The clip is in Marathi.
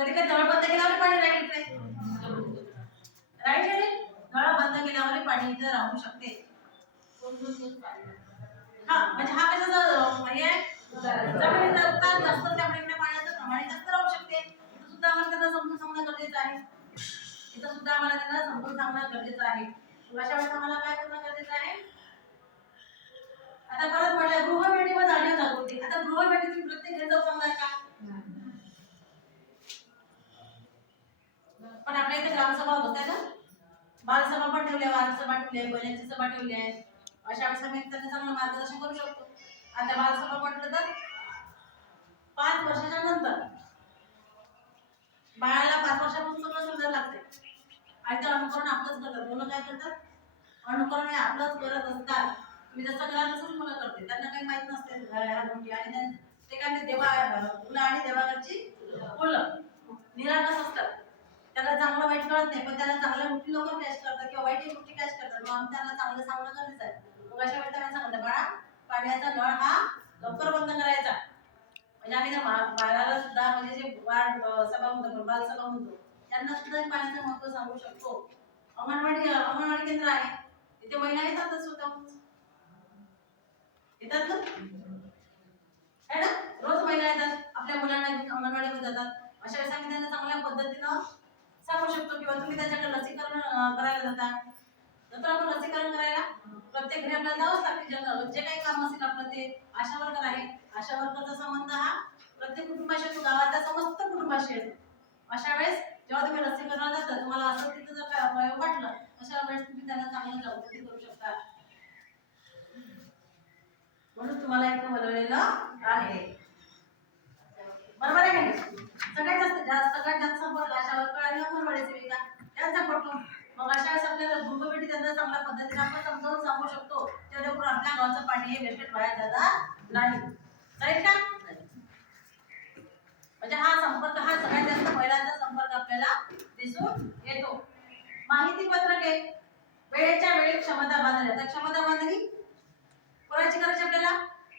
कधी कधी नळ बंद केल्यावर पाणी राहील इकडे. राईट रे. नळ बंद केल्यावर पाणी इथे राहू शकते. हा म्हणजे हा कशाचा हे आहे? जमिनीचा जास्त त्यामुळे इकडे पाण्याचं प्रमाण जास्त राहू शकते. इथं सुद्धा आम्हाला त्यांना समजून सांगणं गरजेचं आहे. इथं सुद्धा आम्हाला त्यांना समजून सांगणं गरजेचं आहे. अशा वेळेस आम्हाला काय करणं गरजेचं आहे आता परत म्हटलं गृहभेटी व जाणीव जागृती आता गृहभेटी तुम्ही प्रत्येक घरी जाऊ सांगणार का पण आपल्या इथे ग्रामसभा होत आहे ना? बालसभा पण ठेवल्या आहे वारसभा ठेवली सभा ठेवली आहे. अशा वेळेस आम्ही त्यांना चांगलं मार्गदर्शन करू शकतो. आता बालसभा म्हटलं तर पाच वर्षाच्या नंतर बाळाला पाच वर्षापासून सगळं समजायला लागते. आणि ते अनुकरण आपलंच करतात. मुलं काय करतात? अनुकरण हे आपलंच करत असतात. मी जसं कराल तसंच मुलं करते त्यांना काही माहीत नसते अं, ह्या गोष्टी. आणि ते काय देवा मुलं आणि देवाघरची मुलं. निरागस असतात. त्याला चांगलं वाईट कळत नाही पण त्याला चांगल्या गोष्टी लवकर कॅच करतात किंवा वाईट गोष्टी कॅच करतात. मग आम्ही त्यांना चांगलं सांगणं गरजेचं आहे. मग अशा वेळी त्यांना सांगतो बाळा पाण्याचा नळ हा लवकर बंद करायचा. म्हणजे आम्ही त्या बाळाला सुद्धा म्हणजे जे वाढ सभा म्हणतो बाल सभा म्हणतो त्यांना सुद्धा पाण्याचं महत्त्व सांगू शकतो. अंगणवाडी अंगणवाडी केंद्र आहे. तिथे महिला येतातच स्वतःहून येतात ना रोज महिला येतात आपल्या मुलांना घेऊन अंगणवाडीमध्ये जातात अशा वेळेस आम्ही त्यांना चांगल्या पद्धतीनं सांगू शकतो किंवा तुम्ही त्याच्याकडे लसीकरण करायला जाता. नंतर आपण लसीकरण करायला प्रत्येक घरी आपल्याला जावंच लागते जे जे काही काम असेल आपलं ते आशा वर्कर आहे. आशा वर्करचा संबंध हा प्रत्येक कुटुंबाशी येतो गावातल्या समस्त कुटुंबाशी येतो. अशा वेळेस जेव्हा तुम्ही लसीकरणाला जाता तुम्हाला असं तिथं जर काय अवयव वाटलं अशा वेळेस तुम्ही त्यांना चांगलं जागृती करू शकता. म्हणून तुम्हाला इथं बनवलेलं आहे बरोबर आहे का नाही? सगळ्यात जास्त जास्त सगळ्यात जास्त संपर्क आशा वर्कर आणि अंगणवाडी सेविका यांचा पडतो मग अशा वेळेस आपल्याला गृहभेटी त्यांना चांगल्या पद्धतीने आपण समजावून सांगू शकतो. जेणेकरून आपल्या गावचं पाणी हे वेस्टेड वाया जाणार नाही. राईट का? म्हणजे हा संपर्क हा सगळ्यात जास्त महिलांचा संपर्क आपल्याला दिसून येतो. माहिती पत्रके वेळेच्या वेळी क्षमता बांधणी. आता क्षमता बांधणी कोणाची करायची आपल्याला?